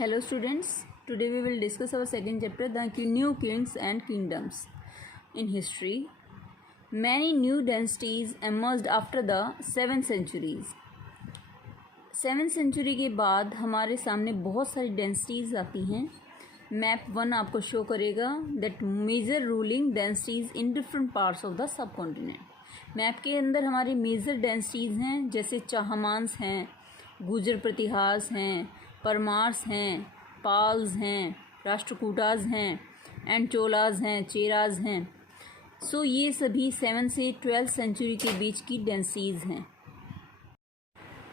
Hello students, today we will discuss our second chapter, the new kings and kingdoms. In history, many new dynasties emerged after the 7th centuries. 7th century के बाद हमारे सामने बहुत सारी densities आती हैं. Map 1 आपको show करेगा that major ruling densities in different parts of the subcontinent. Map के अंदर हमारी मेजर डेंसिटीज़ हैं, जैसे चाहमान्स हैं, गुजर प्रतिहास हैं, परमार्स हैं, पाल्स हैं, राष्ट्रकूटाज हैं, एंड चोलाज हैं, चेराज हैं. सो ये सभी 7 से 12th सेंचुरी के बीच की डेंसिटीज़ हैं.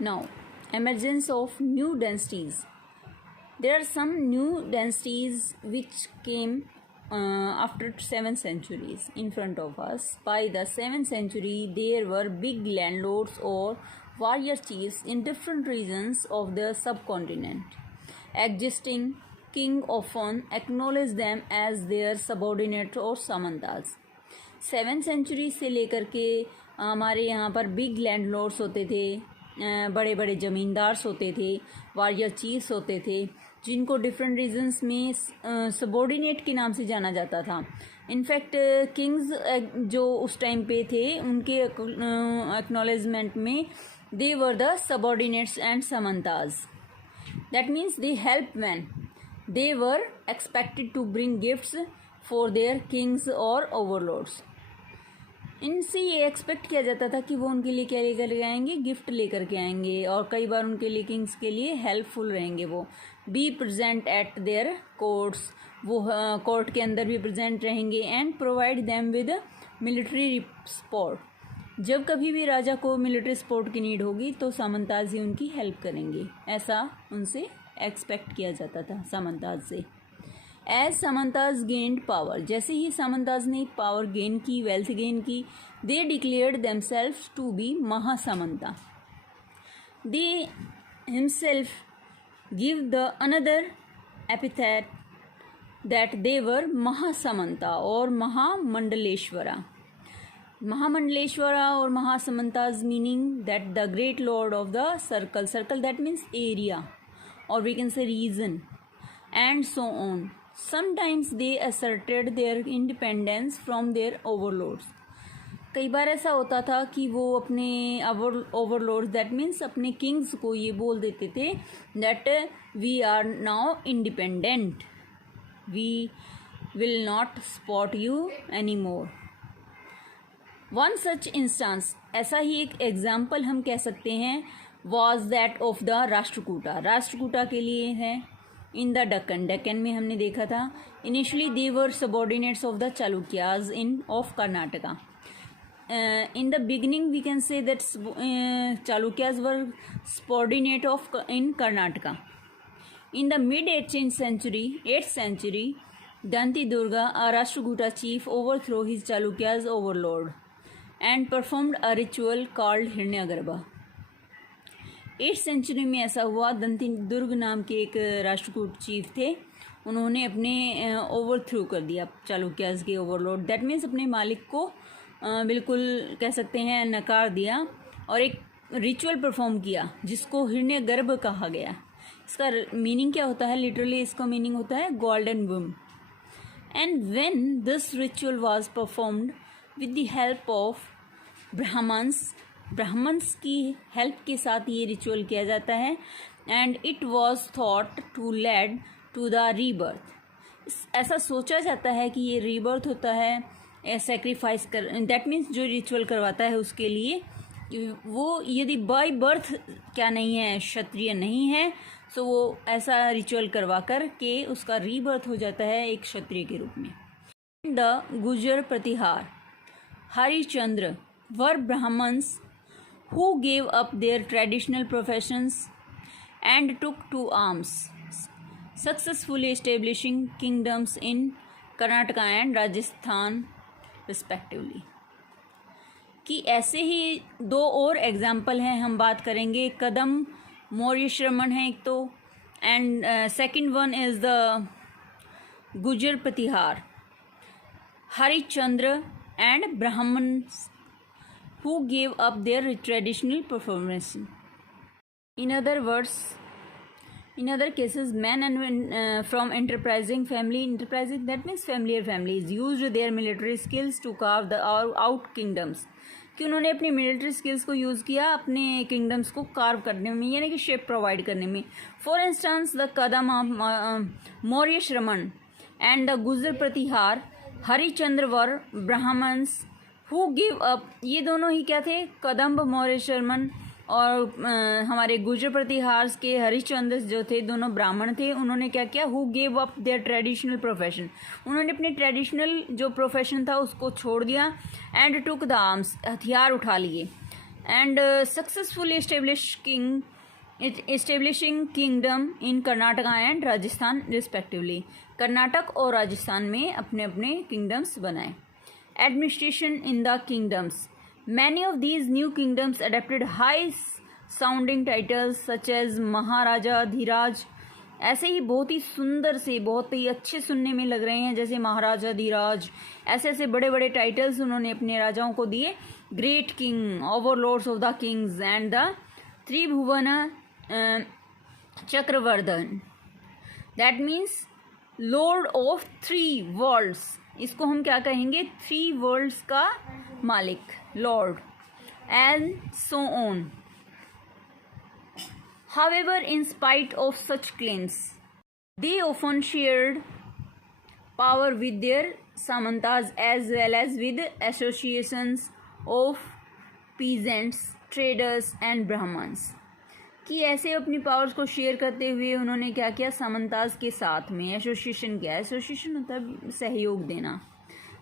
Now emergence of new densities. There are some new densities which came after 7th centuries in front of us. By the 7th century, there were big landlords or warrior chiefs in different regions of the subcontinent. Existing king often acknowledged them as their subordinate or samantas. 7th century से लेकर के हमारे यहाँ पर big landlords होते थे, बड़े बड़े ज़मींदार्स होते थे, वारियर चीफ्स होते थे, जिनको डिफरेंट रीजन्स में सबॉर्डिनेट के नाम से जाना जाता था. इनफैक्ट किंग्स जो उस टाइम पे थे, उनके एक्नॉलेजमेंट में they were the subordinates and samantas. That means they help man. They were expected to bring gifts for their kings और ओवरलॉर्ड्स. इनसे ये एक्सपेक्ट किया जाता था कि वो उनके लिए क्या लेकर के आएंगे, गिफ्ट लेकर के आएंगे, और कई बार उनके लिए किंग्स के लिए हेल्पफुल रहेंगे. वो be present at there courts, वो कोर्ट के अंदर भी प्रेजेंट रहेंगे, and provide them with military support. जब कभी भी राजा को मिलिट्री सपोर्ट की नीड होगी तो सामंताज ही उनकी हेल्प करेंगे. ऐसा उनसे एक्सपेक्ट किया जाता था सामंताज से. एज सामंताज गेन्ड पावर, जैसे ही सामंताज ने पावर गेन की, वेल्थ गेन की, they declared themselves to be Mahasamanta. They himself give the another epithet that they were Mahasamanta और महामंडलेश्वरा. महामंडलेश्वरा और Mahasamantas meaning that the great lord of the circle. Circle that means area, or we can say region, and so on. Sometimes they asserted their independence from their overlords. कई बार ऐसा होता था कि वो अपने overlords that means अपने kings को ये बोल देते थे that we are now independent, we will not support you any more. One such instance, ऐसा ही एक एग्जाम्पल हम कह सकते हैं, was that of the Rashtrakuta. Rashtrakuta के लिए है इन द डेक्कन में हमने देखा था. Initially they were subordinates of the Chalukyas in of Karnataka. In the beginning we can say that Chalukyas were subordinate of in Karnataka. In the mid 8th century, Danti Durga, a Rashtrakuta chief, overthrew his Chalukyas overlord and performed a ritual called Hiranyagarbha. 8th century में ऐसा हुआ, दंती दुर्ग नाम के एक Rashtrakuta chief थे, उन्होंने अपने ओवरथ्रू कर दिया चालुक्याज के ओवरलॉर्ड. दैट मीन्स अपने मालिक को बिल्कुल कह सकते हैं नकार दिया, और एक रिचुअल परफॉर्म किया जिसको हिरण्यगर्भ कहा गया. इसका मीनिंग क्या होता है? लिटरली इसका मीनिंग होता है golden womb. And when this ritual was performed with the help of Brahmins की हेल्प के साथ ये रिचुअल किया जाता है, and it was thought to lead to the rebirth. ऐसा सोचा जाता है कि ये रीबर्थ होता है सेक्रीफाइस कर, दैट मीन्स जो रिचुअल करवाता है उसके लिए वो यदि बाय बर्थ क्या नहीं है, क्षत्रिय नहीं है, सो वो ऐसा रिचुअल करवा कर के उसका रीबर्थ हो जाता है एक क्षत्रिय के रूप में. The Gurjar Pratihara. Harishchandra were Brahmins who gave up their traditional professions and took to arms, successfully establishing kingdoms in Karnataka and Rajasthan respectively. कि ऐसे ही दो और एग्जाम्पल हैं, हम बात करेंगे. कदम मौर्य श्रमण है एक तो, and second one is the Gurjar Pratihara. Harishchandra and Brahmans who gave up their traditional performance. In other words, In other cases, men and from enterprising that means familiar families, used their military skills to carve out kingdoms. कि उन्होंने अपनी military skills को use किया अपने kingdoms को curve करने में, यानी कि शेप प्रोवाइड करने में. फॉर इंस्टेंस द कदम मौर्य श्रमण and the Gurjar Pratihara Harichandra were Brahmins who give up. ये दोनों ही क्या थे? कदम्ब मौर्य शर्मन और हमारे गुजर प्रतिहार के हरिश्चंद्र जो थे दोनों ब्राह्मण थे. उन्होंने क्या किया? Who gave up there traditional profession. उन्होंने अपने ट्रेडिशनल जो प्रोफेशन था उसको छोड़ दिया. एंड टुक द आर्म्स, हथियार उठा लिए. And successfully establishing kingdom in Karnataka and Rajasthan respectively. Karnataka और राजस्थान में अपने अपने किंगडम्स बनाए. Administration in the kingdoms. Many of these new kingdoms adopted high-sounding titles such as महाराजा धीराज. ऐसे ही बहुत ही सुंदर से, बहुत ही अच्छे सुनने में लग रहे हैं, जैसे महाराजा धीराज. ऐसे ऐसे बड़े बड़े टाइटल्स उन्होंने अपने राजाओं को दिए. Great king, overlords of the kings and the Tribhuvan Chakravardhan. That means lord of 3 worlds. इसको हम क्या कहेंगे? 3 वर्ल्ड्स का मालिक, lord, and so on. However, in spite of such claims, they often shared power with their samantas as well as with associations of peasants, traders and brahmans. कि ऐसे अपनी powers को शेयर करते हुए उन्होंने क्या किया? सामंताज के साथ में एसोसिएशन किया. एसोसिएशन होता है सहयोग देना.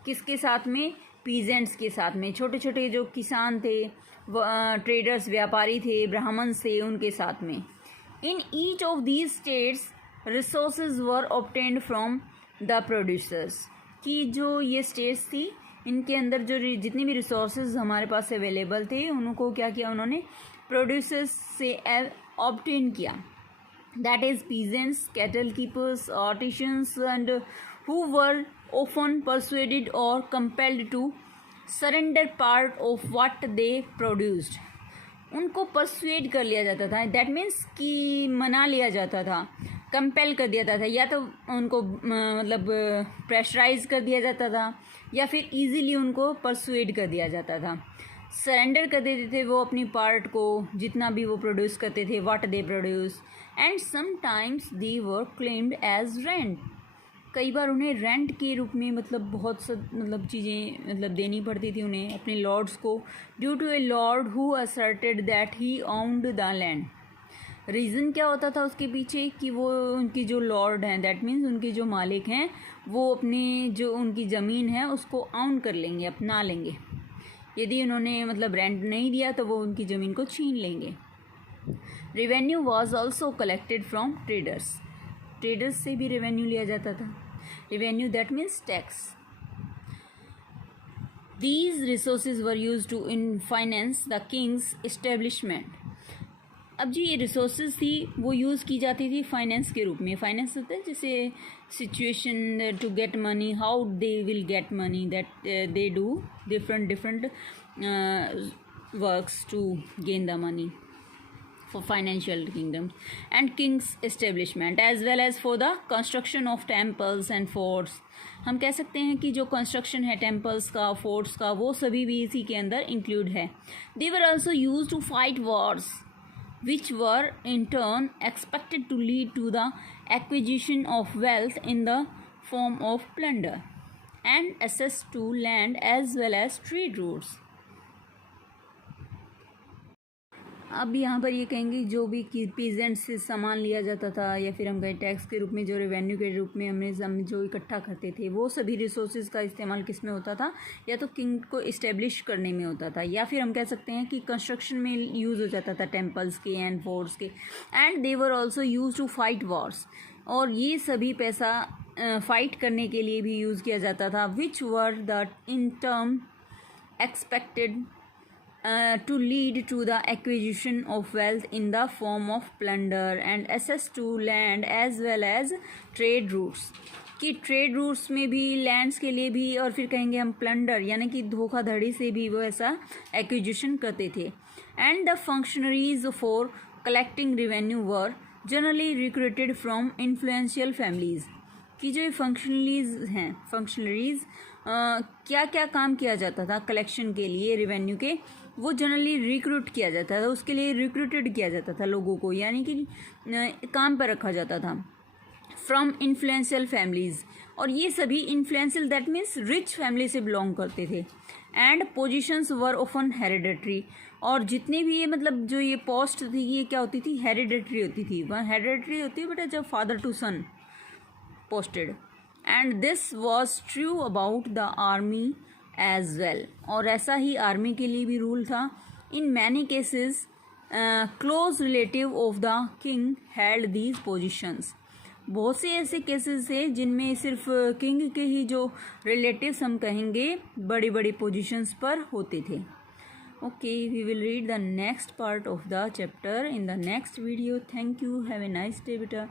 किसके साथ में? पीजेंट्स के साथ में. छोटे छोटे जो किसान थे, ट्रेडर्स, व्यापारी थे, ब्राह्मण्स थे, उनके साथ में. In each of these states resources were obtained from the producers. कि जो ये स्टेट्स थी इनके अंदर जो जितने भी रिसोर्सेज हमारे पास अवेलेबल थे उनको क्या किया? उन्होंने प्रोड्यूसर्स से ऑब्टेन किया. That is peasants, cattle keepers, artisans and who were often persuaded or compelled to surrender part of what they produced. उनको परसुएड कर लिया जाता था. दैट मीन्स कि मना लिया जाता था, कंपेल कर दिया जाता था, या तो उनको मतलब प्रेशराइज कर दिया जाता था या फिर इजीली उनको परसुएड कर दिया जाता था. सरेंडर कर देते थे वो अपनी पार्ट को, जितना भी वो प्रोड्यूस करते थे, what they produce. And sometimes they were claimed as rent. कई बार उन्हें रेंट के रूप में मतलब बहुत सा मतलब चीज़ें मतलब देनी पड़ती थी उन्हें अपने लॉर्ड्स को. Due to a lord who asserted that he owned the land. Reason क्या होता था उसके पीछे? कि वो उनकी जो लॉर्ड हैं, दैट मीन्स उनके जो मालिक हैं, वो अपनी जो उनकी ज़मीन है उसको ऑन कर लेंगे, अपना लेंगे. यदि उन्होंने मतलब रेंट नहीं दिया तो वो उनकी ज़मीन को छीन लेंगे. Revenue was also collected from traders. Traders से भी रेवेन्यू लिया जाता था. Revenue, that means tax. These resources were used to finance the king's establishment. अब जी ये रिसोर्सेज थी वो यूज़ की जाती थी फाइनेंस के रूप में. फाइनेंस होता है जैसे situation to get money, how they will get money, that they do different works to gain the money for financial kingdoms and king's establishment as well as for the construction of temples and forts. हम कह सकते हैं कि जो construction है temples का, forts का, वो सभी भी इसी के अंदर इंक्लूड है. They were also used to fight wars which were in turn expected to lead to the acquisition of wealth in the form of plunder and access to land as well as trade routes. अब यहाँ पर ये कहेंगे जो भी कि peasant से सामान लिया जाता था या फिर हम कहें टैक्स के रूप में, जो रेवेन्यू के रूप में हम जो इकट्ठा करते थे, वो सभी रिसोर्सेज का इस्तेमाल किस में होता था? या तो किंग को इस्टेब्लिश करने में होता था, या फिर हम कह सकते हैं कि कंस्ट्रक्शन में यूज़ हो जाता था टेम्पल्स के एंड फोर्ट्स के. And they were also use to fight wars. और ये सभी पैसा फाइट करने के लिए भी यूज़ किया जाता था. Which were the in term expected to lead to the acquisition of wealth in the form of plunder and access to land as well as trade routes. कि ट्रेड रूट्स में भी, लैंड्स के लिए भी, और फिर कहेंगे हम प्लंडर यानी कि धोखाधड़ी से भी वो ऐसा एक्विजिशन करते थे. And the functionaries for collecting revenue were generally recruited from influential families, कि जो फंक्शनरीज क्या क्या काम किया जाता था कलेक्शन के लिए, रेवेन्यू के, वो जनरली रिक्रूट किया जाता था, उसके लिए रिक्रूटेड किया जाता था लोगों को, यानी कि काम पर रखा जाता था फ्रॉम इन्फ्लुएंशियल फैमिलीज़, और ये सभी influential that means rich family से बिलोंग करते थे। And positions were often hereditary, और जितने भी ये मतलब जो ये पोस्ट थी ये क्या होती थी, हेरिडेटरी होती थी। वह हेरिडेटरी होती है बेटा जब father to son posted. And this was true about the army as well, और ऐसा ही आर्मी के लिए भी रूल था। In many cases close relative of the king held these positions, बहुत से ऐसे केसेस थे जिनमें सिर्फ किंग के ही जो रिलेटिव्स हम कहेंगे बड़ी बड़ी पोजीशंस पर होते थे। Okay, we will read the next part of the chapter in the next video. Thank you, have a nice day बेटा।